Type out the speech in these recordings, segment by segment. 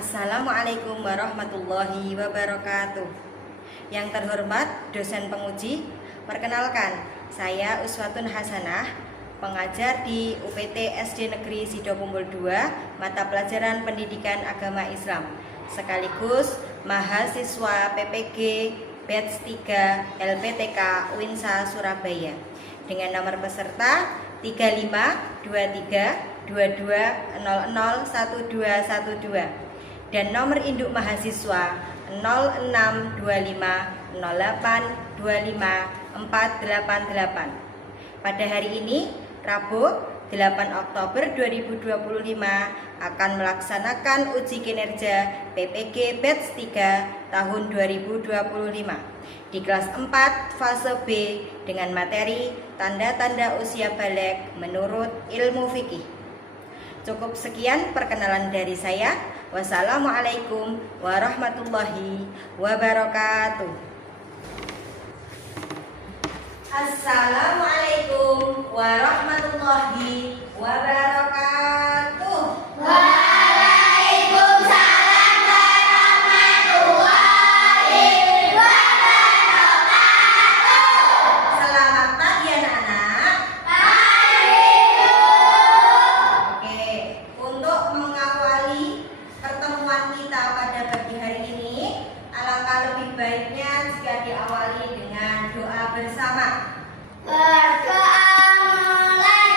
Assalamualaikum warahmatullahi wabarakatuh. Yang terhormat dosen penguji, perkenalkan, saya Uswatun Hasanah, pengajar di UPT SD Negeri Sidokumpul 2, mata pelajaran Pendidikan Agama Islam, sekaligus mahasiswa PPG Batch 3 LPTK Winsa Surabaya, dengan nomor peserta 352322001212 dan nomor induk mahasiswa 062508254888. Pada hari ini, Rabu 8 Oktober 2025, akan melaksanakan uji kinerja PPG Batch 3 tahun 2025 di kelas 4 fase B dengan materi tanda-tanda usia balik menurut ilmu fikih. Cukup sekian perkenalan dari saya. Wassalamualaikum warahmatullahi wabarakatuh. Assalamualaikum warahmatullahi wabarakatuh. Waalaikumsalam warahmatullahi wabarakatuh. Selamat pagi anak-anak. Pagi. Oke, untuk mengawali pertemuan kita pada pagi hari ini, alangkah lebih baiknya jika diawali dengan doa bersama. Berdoa mulai.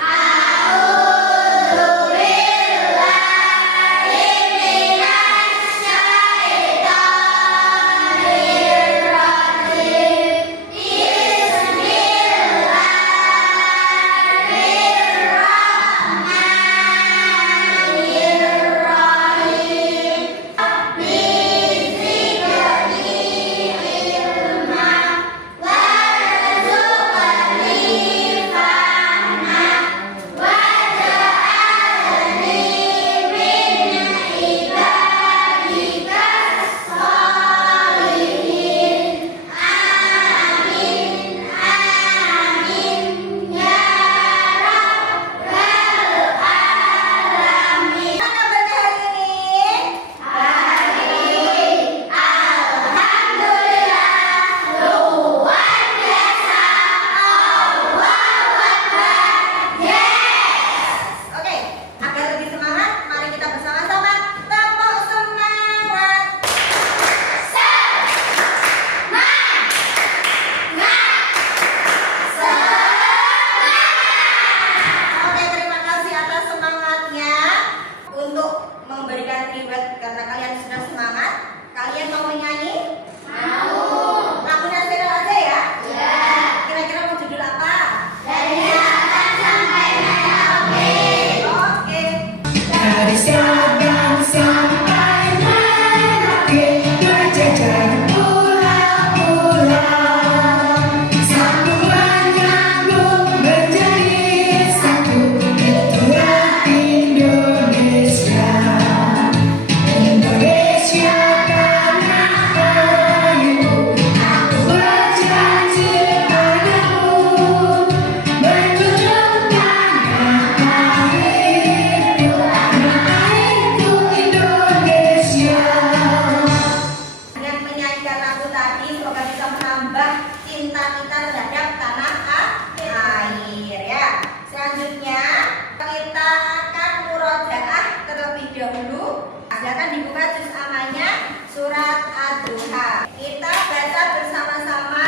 A'udzubillahi minasyaitonirrajim. Bismillahirrahmanirrahim. Rabbi zidni ilma warzuqni fahma waj'alni min ibadikas sholihin. Amin amin ya rabbal alamin. Apa kabar hari ini? Alhamdulillah, luar biasa. Allahu Akbar. Yes. Oke, agar lebih semangat, mari kita bersama-sama tepuk semangat. Oke, terima kasih atas semangatnya. Untuk memberikan reward karena kalian sudah semangat, kalian mau menyanyi? Mau. Lagu nasional aja ya? Ya. Kira-kira mau judul apa? Dari Sabang sampai Merauke. Oke. Dari Sabang sampai Merauke, berjajar pulau-pulau, sambungan nyambung menjadi satu, itulah Indonesia. Indonesia tanah airku, aku berjanji padamu, menjunjung tanah airku, Indonesia. Dengan menyanyikan lagu tadi, semoga bisa menambah cinta kita terhadap tanah air ya. Selanjutnya kita akan murojaah terlebih dahulu. Silakan dibuka juz amanya surat Ad-Duha. Kita baca bersama-sama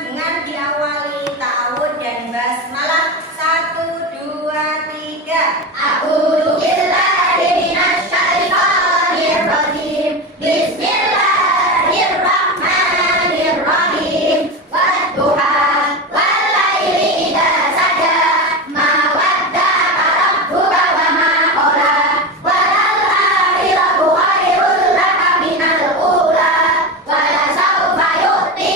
dengan diawali ta'awud dan basmalah. 1, 2, 3. A'udzu billahi minasyaitonirrajim. Bismillahirrahmanirrahim. Wadduha walaili idza saja. Ma wadda'aka rabbuka wa ma qala. Walal akhiratu khairul laka minal ula. Wa la sawfa yu'ti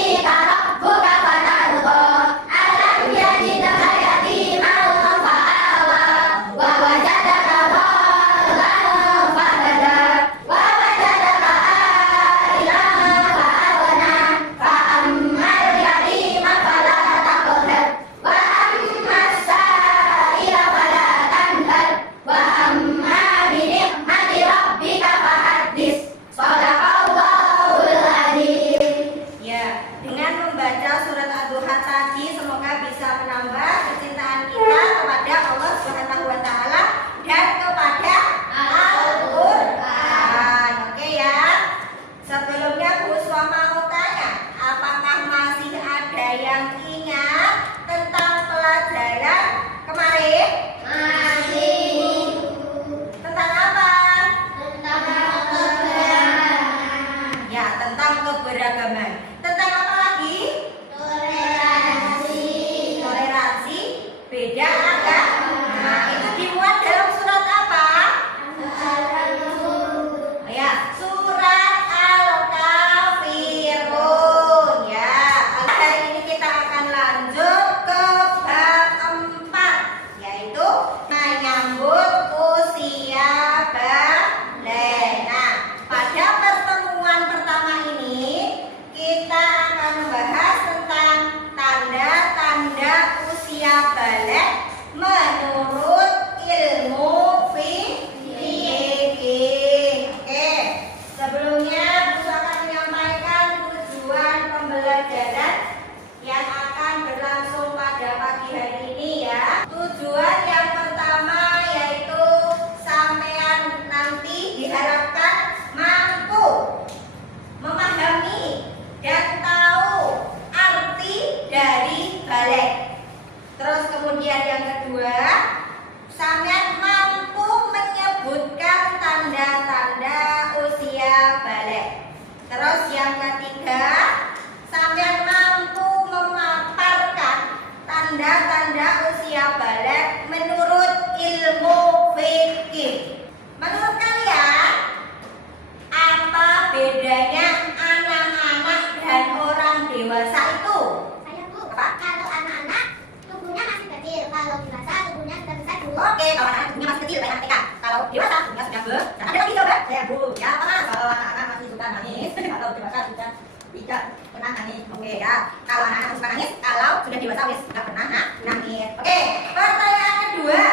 sudah ada lagi coba saya bu ya apa kalau anak-anak masih suka nangis kalau dewasa sudah tidak pernah nangis. Oke ya, kalau anak-anak suka nangis, kalau sudah dewasa wis tidak pernah nangis. Oke, pertanyaan kedua,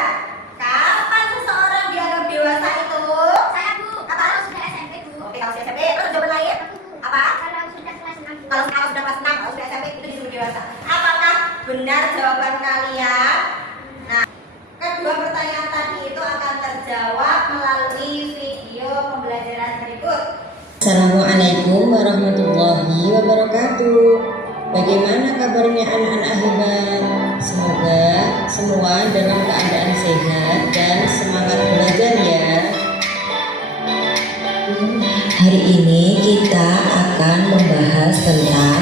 kapan seseorang dianggap dewasa itu? Saya Bu. Apa? Kalau sudah SMP Bu. Oke, kalau sudah SMP, terus jawaban lain apa? Kalau sudah kelas 6 Bu. Kalau sudah kelas 6, kalau sudah SMP itu disebut dewasa. Apakah benar jawaban kalian? Nah, kedua pertanyaan tadi itu akan terjawab melalui video pembelajaran berikut. Assalamualaikum warahmatullahi wabarakatuh. Bagaimana kabarnya anak-anak hebat? Semoga semua dalam keadaan sehat dan semangat belajar ya. Hari ini kita akan membahas tentang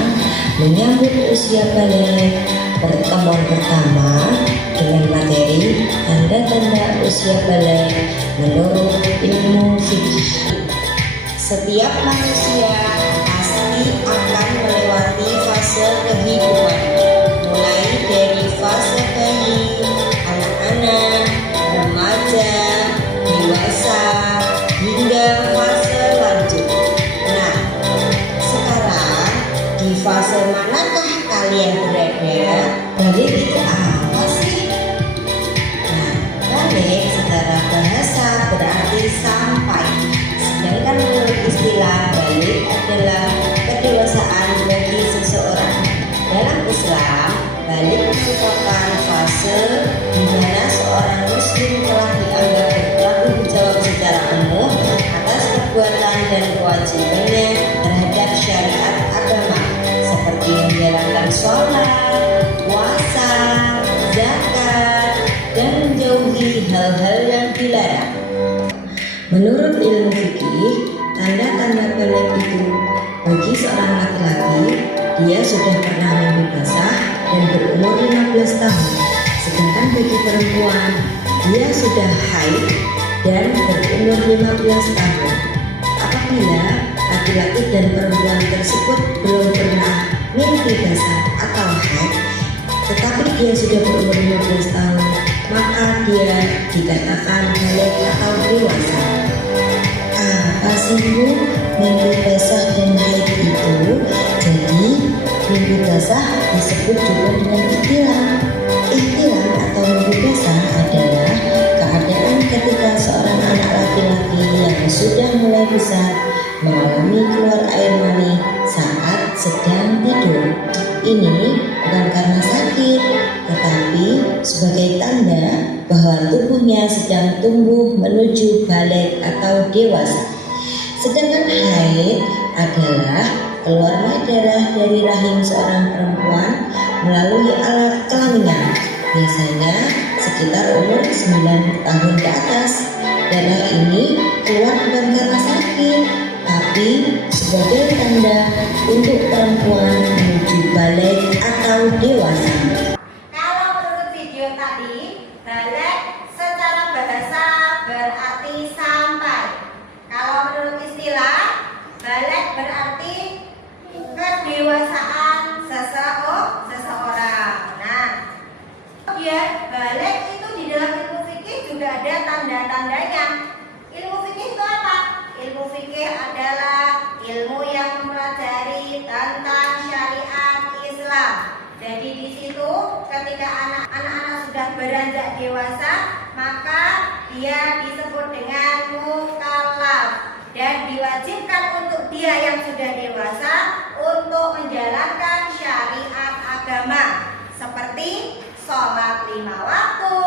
menyambut usia balik, pertemuan pertama dengan materi tanda-tanda usia balik menurut ilmu fikih. Setiap manusia pasti akan melewati fase kehidupan, mulai dari fase bayi, anak-anak, remaja, dewasa, hingga fase lanjut. Nah, sekarang di fase manakah kalian berada? Balik itu apa sih? Nah, balik secara bahasa berarti sampai. Sedangkan menurut istilah balik adalah kedewasaan bagi seseorang. Dalam Islam, balik merupakan fase di mana seorang muslim telah dianggap bertanggung jawab secara umum atas perbuatan dan kewajibannya terhadap syariat agama seperti menjalankan sholat, puasa, zakat, dan menjauhi hal-hal yang dilarang. Menurut ilmu fikih, tanda-tanda balik itu bagi seorang laki-laki, dia sudah pernah mimpi basah dan berumur 15 tahun. Sedangkan bagi perempuan, dia sudah haid dan berumur 15 tahun. Apabila laki-laki dan perempuan tersebut belum pernah mimpi basah atau haid, tetapi dia sudah berumur 15 tahun, maka dia dikatakan balik atau dewasa. Apa sih Bu mimpi basah dan haid itu? Jadi mimpi basah disebut juga dengan ihtilam. Ihtilam atau mimpi basah adalah keadaan ketika seorang anak laki-laki yang sudah mulai besar mengalami keluar air mani saat sedang tidur. Ini bukan karena sakit, tetapi sebagai tanda bahwa tubuhnya sedang tumbuh menuju balik atau dewasa. Sedangkan haid adalah keluarnya darah dari rahim seorang perempuan melalui alat kelaminnya, biasanya sekitar umur 9 tahun ke atas. Darah ini keluar bukan karena sakit, tapi sebagai tanda untuk perempuan menuju balik atau dewasa. Kalau menurut video tadi, balik secara bahasa berarti sampai. Kalau menurut istilah, balik berarti kedewasaan seseorang. Nah, kemudian balik itu di dalam ilmu fikih juga ada tanda-tandanya. Ilmu fikih itu apa? Ilmu fikih adalah ilmu yang mempelajari tentang syariat Islam. Jadi di situ ketika anak-anak sudah beranjak dewasa, maka dia disebut dengan mukallaf dan diwajibkan untuk dia yang sudah dewasa untuk menjalankan syariat agama seperti sholat 5 waktu,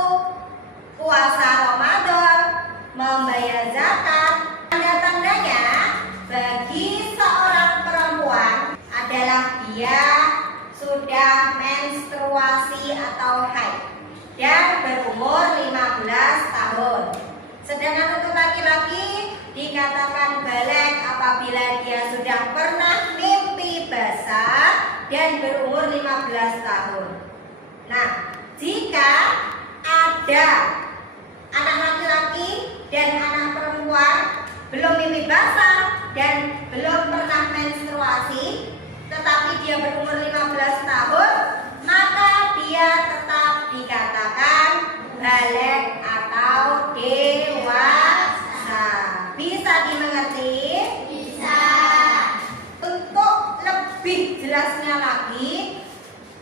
puasa Ramadan, membayar zakat. Tanda-tandanya bagi seorang perempuan adalah dia sudah menstruasi atau haid dan berumur 15 tahun. Sedangkan untuk laki-laki dikatakan balik apabila dia sudah pernah mimpi basah dan berumur 15 tahun. Nah, jika ada anak laki-laki dan anak perempuan belum mimpi basah dan belum pernah menstruasi, tetapi dia berumur 15 tahun, maka dia tetap dikatakan balik atau dewasa. tugasnya lagi.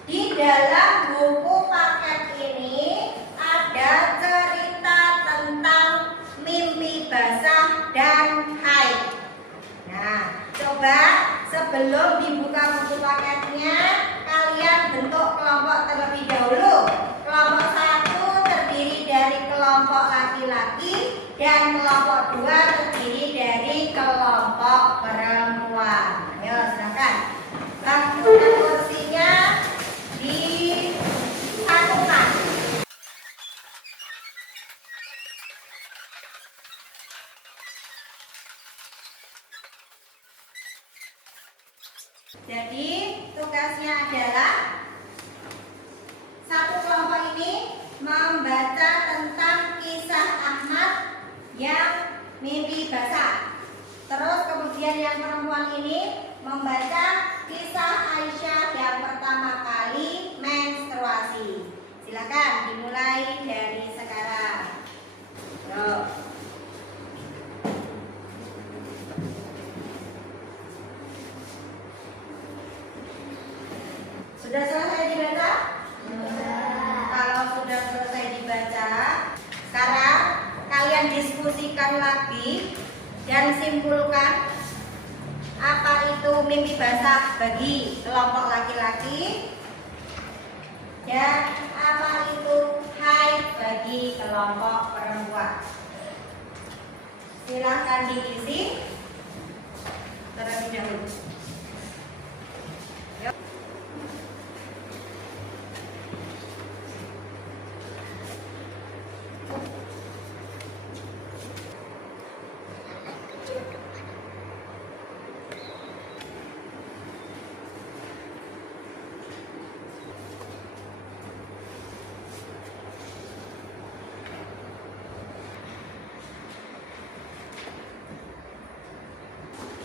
Di dalam buku paket ini ada cerita tentang mimpi basah dan haid. Nah, coba sebelum dibuka buku paketnya, kalian bentuk kelompok terlebih dahulu. Kelompok 1 terdiri dari kelompok laki-laki dan kelompok 2 terdiri dari kelompok perempuan. Ayo, silakan. Bangkuan kursinya disatukan. Jadi tugasnya adalah satu kelompok ini membaca tentang kisah Ahmad yang mimpi basah. Terus kemudian yang perempuan ini membaca kisah Aisyah yang pertama kali menstruasi. Silakan dimulai dari sekarang. Yuk. Sudah selesai dibaca? Kalau sudah selesai dibaca, sekarang kalian diskusikan lagi dan simpulkan apa itu mimpi basah bagi kelompok laki-laki dan apa itu haid bagi kelompok perempuan. Silahkan diisi terlebih dahulu.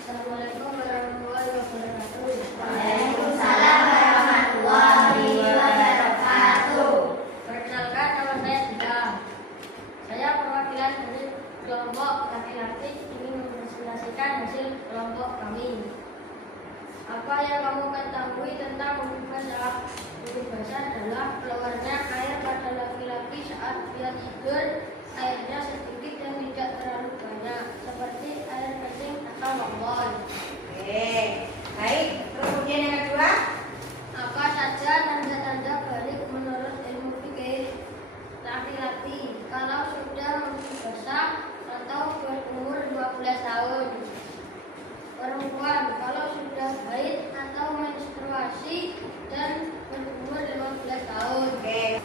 Assalamualaikum warahmatullahi wabarakatuh. Waalaikumsalam warahmatullahi wabarakatuh. Perkenalkan, nama saya Dika. Saya perwakilan dari kelompok laki-laki ingin mempresentasikan hasil kelompok kami. Apa yang kamu ketahui tentang mimpi basah? Mimpi basah adalah keluarnya air pada laki-laki saat dia tidur. Airnya sedikit dan tidak terlalu banyak, seperti air kencing atau lambol. Oke, baik. Terus kemudian yang kedua, Apa saja tanda-tanda balik menurut ilmu fikih? Laki-laki kalau sudah mimpi basah atau berumur 12 tahun. Perempuan kalau sudah haid atau menstruasi dan berumur 15 tahun. oke.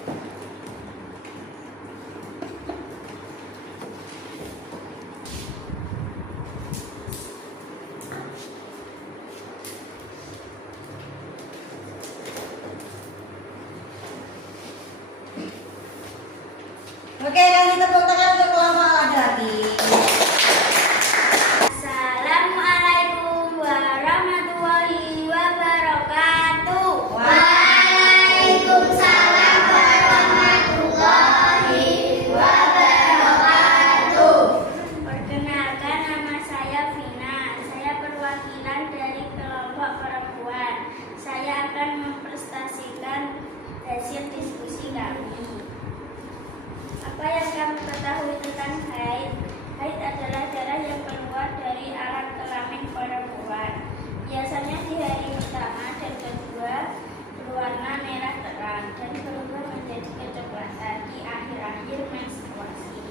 Oke, kasih tepuk tangan untuk kelompok laki-laki. Assalamualaikum warahmatullahi wabarakatuh. Waalaikumsalam warahmatullahi wabarakatuh. Perkenalkan, nama saya Vina. Saya perwakilan dari kelompok perempuan. Saya akan mempresentasikan hasil diskusi kami. Apa yang kamu ketahui tentang haid? Haid adalah darah yang keluar dari alat kelamin perempuan. Biasanya di hari pertama dan kedua berwarna merah terang dan berubah menjadi kecoklatan di akhir-akhir menstruasi.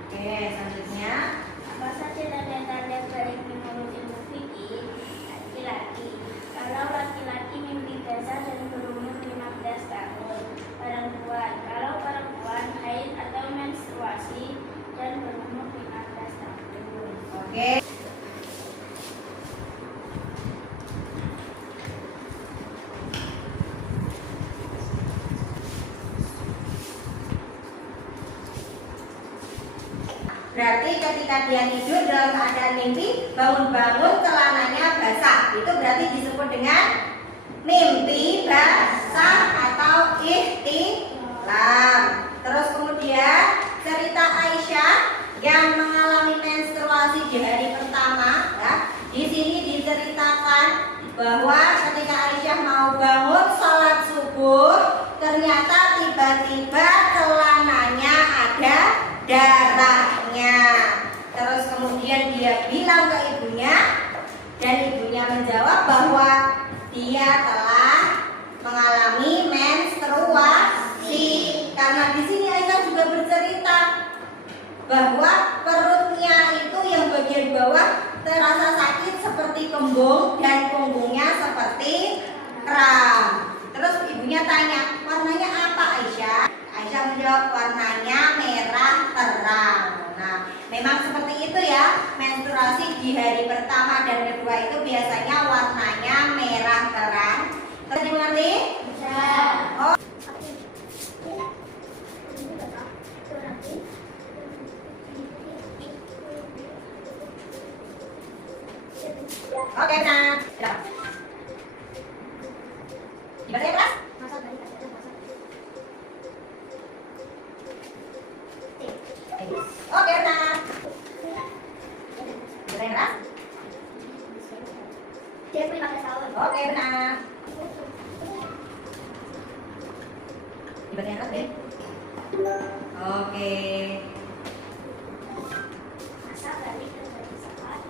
Oke, selanjutnya. Apa saja tanda-tanda balik menurut ilmu fikih? Laki-laki. Kalau laki-laki mimpi basah dan berumur 15 tahun. Perempuan. Kalau perempuan haid atau menstruasi dan berumur 15 tahun. Oke. Berarti ketika dia tidur dalam keadaan mimpi, bangun-bangun celananya basah. Itu berarti disebut dengan mimpi basah atau ihtilam. Terus kemudian cerita Aisyah yang mengalami menstruasi di hari pertama, ya. Di sini diceritakan bahwa ketika Aisyah mau bangun sholat subuh, ternyata tiba-tiba celananya ada darahnya. Terus kemudian dia bilang ke ibunya, dan ibunya menjawab bahwa dia telah mengalami menstruasi. Karena di sini Aisyah juga bercerita bahwa perutnya itu yang bagian bawah terasa sakit seperti kembung dan punggungnya seperti kram. Terus ibunya tanya, warnanya apa Aisyah? Aisyah menjawab, warnanya merah terang. Nah, memang seperti itu ya, menstruasi di hari pertama dan kedua itu biasanya warnanya merah terang. Terus dimengerti? Bisa. Oh. Oke, nah. Dibaca ya, kelas? Oke, nah. Dibaca ya, kelas? Dia 15 tahun. Oke, benar. Dibaca ya, kelas, Ben? Oke. Masa balik ke sekolah.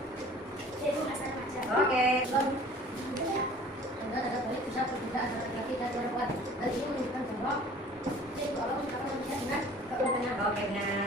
Dia itu masa remaja. Oke. Anda dapat balik bisa berbeda antara laki-laki dan perempuan. Hal ini menunjukkan bahwa jadi Allah menciptakan manusia dengan kebenaran. Oke, benar.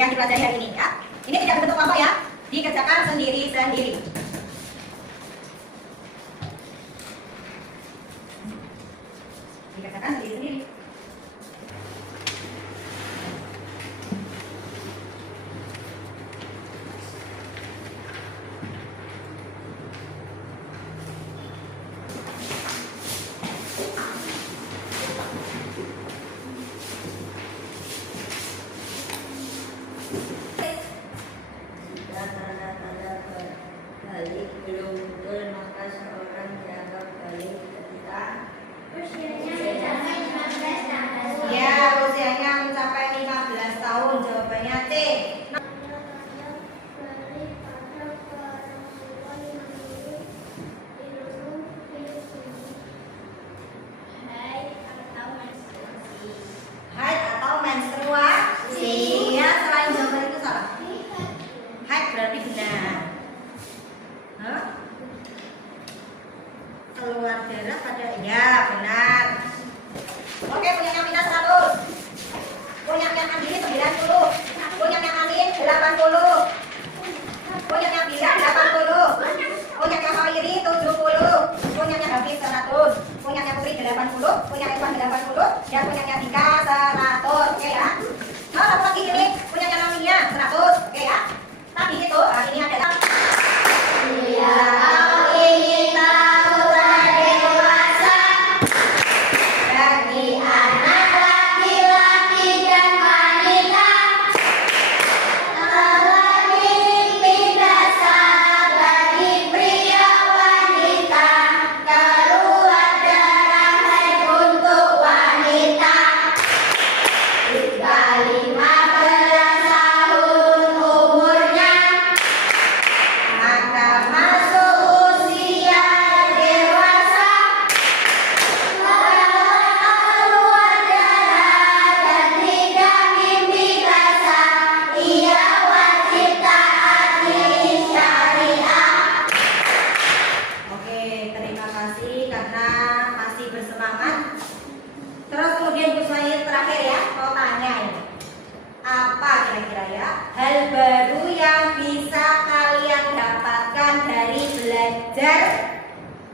Yang dipelajari hari ini ya. Ini tidak berbentuk kelompok ya, dikerjakan sendiri-sendiri. Dikerjakan sendiri-sendiri. Balik belum betul, maka seorang dianggap balik ketika Usianya mencapai 15 tahun. Ya, usianya mencapai 15 tahun. Jawabannya C. Haid atau menstruasi. Ya, selain jawaban itu salah. Haid berarti benar. Hah? Keluar darah pada, ya benar. Oke, punya yang minus 100. Punya yang Andini 90. Punya yang Amin 80. Punya yang Bila 80. Punya yang Khairi 70.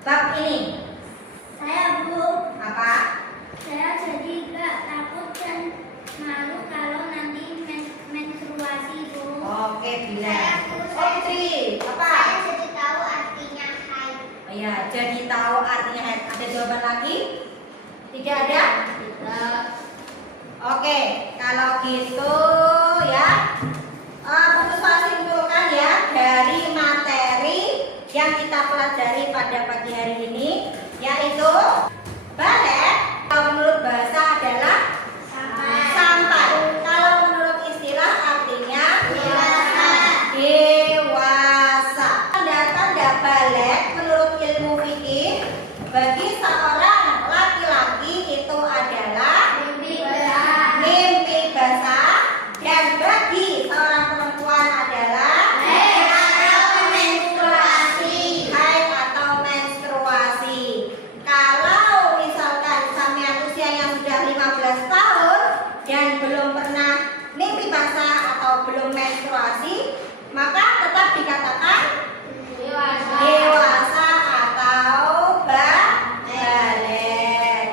bab ini? Saya Bu, Apa? saya jadi gak takut dan malu kalau nanti menstruasi Bu. Oke, bila. Oh, Putri, apa? jadi tahu artinya haid. Oh ya, jadi tahu artinya haid. Ada jawaban lagi? Tidak ada? Tidak. Oke, kalau gitu ya, Putus simpulkan ya dari materi yang kita pelajari pada pagi hari ini, yaitu balet. Kalau menurut bahasa adalah sampai. Kalau menurut istilah artinya dewasa. Tanda-tanda balet menurut ilmu fikih bagi seorang laki-laki itu adalah mimpi basah, dan bagi seorang perempuan adalah haid atau menstruasi. Kalau misalkan sampean usianya sudah 15 tahun dan belum pernah mimpi basah atau belum menstruasi, maka tetap dikatakan dewasa atau balet.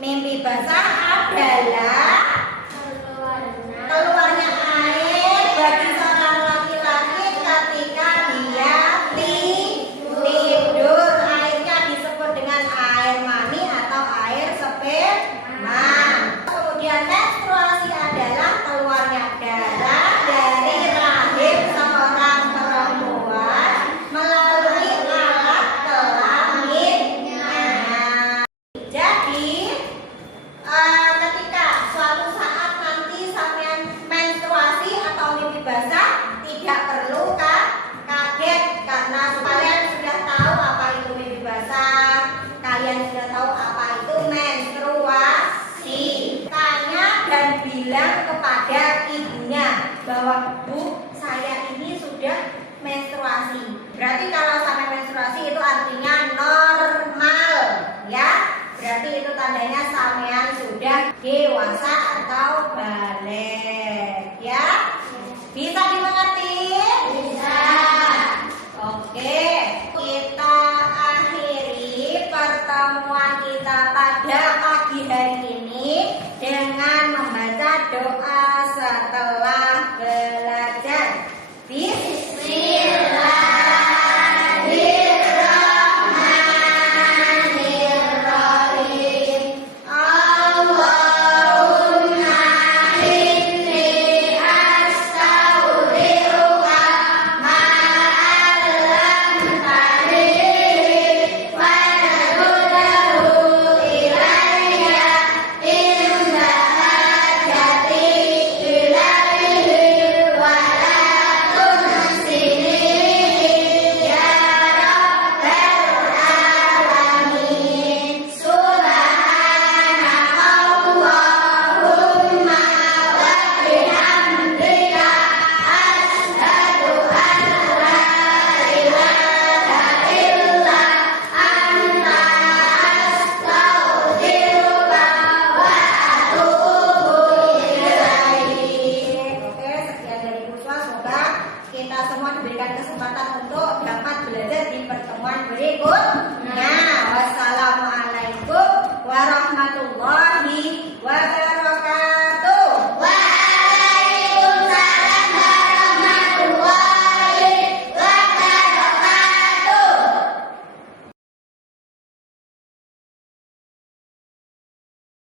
Mimpi basah adalah keluarnya air bagi seorang laki-laki ketika dia tidur. Airnya disebut dengan air mani atau air sperma. Kemudian menstruasi adalah keluarnya darah dari rahim seorang perempuan melalui alat kelaminnya. Jadi ketika suatu saat nanti sampean menstruasi atau mimpi basah, tidak perlu kaget karena kalian sudah tahu apa itu mimpi basah, kalian sudah tahu apa itu menstruasi. Tanya dan bilang kepada ibunya bahwa Bu, saya ini sudah menstruasi. Berarti kalau sampai menstruasi itu artinya normal, ya. Berarti itu tandanya sampean sudah dewasa atau balik, ya. Bisa dimengerti? Bisa. Oke, kita akhiri pertemuan kita pada pagi hari ini dengan membaca doa setelah belajar. Bismillahirrahmanirrahim. Allahumma inni astaudiruka ma'allamtani fadhulahu ilayya inda hajati ilaihi wa la tunsini ya rabbal alamin. Subhanakallahumma wa bihamdika asyhadu an la ilaha illa anta astaghfiruka wa atubu ilaik. Oke, sekian dari Puswa. Semoga kita semua diberikan kesempatan untuk dapat belajar di pertemuan berikutnya.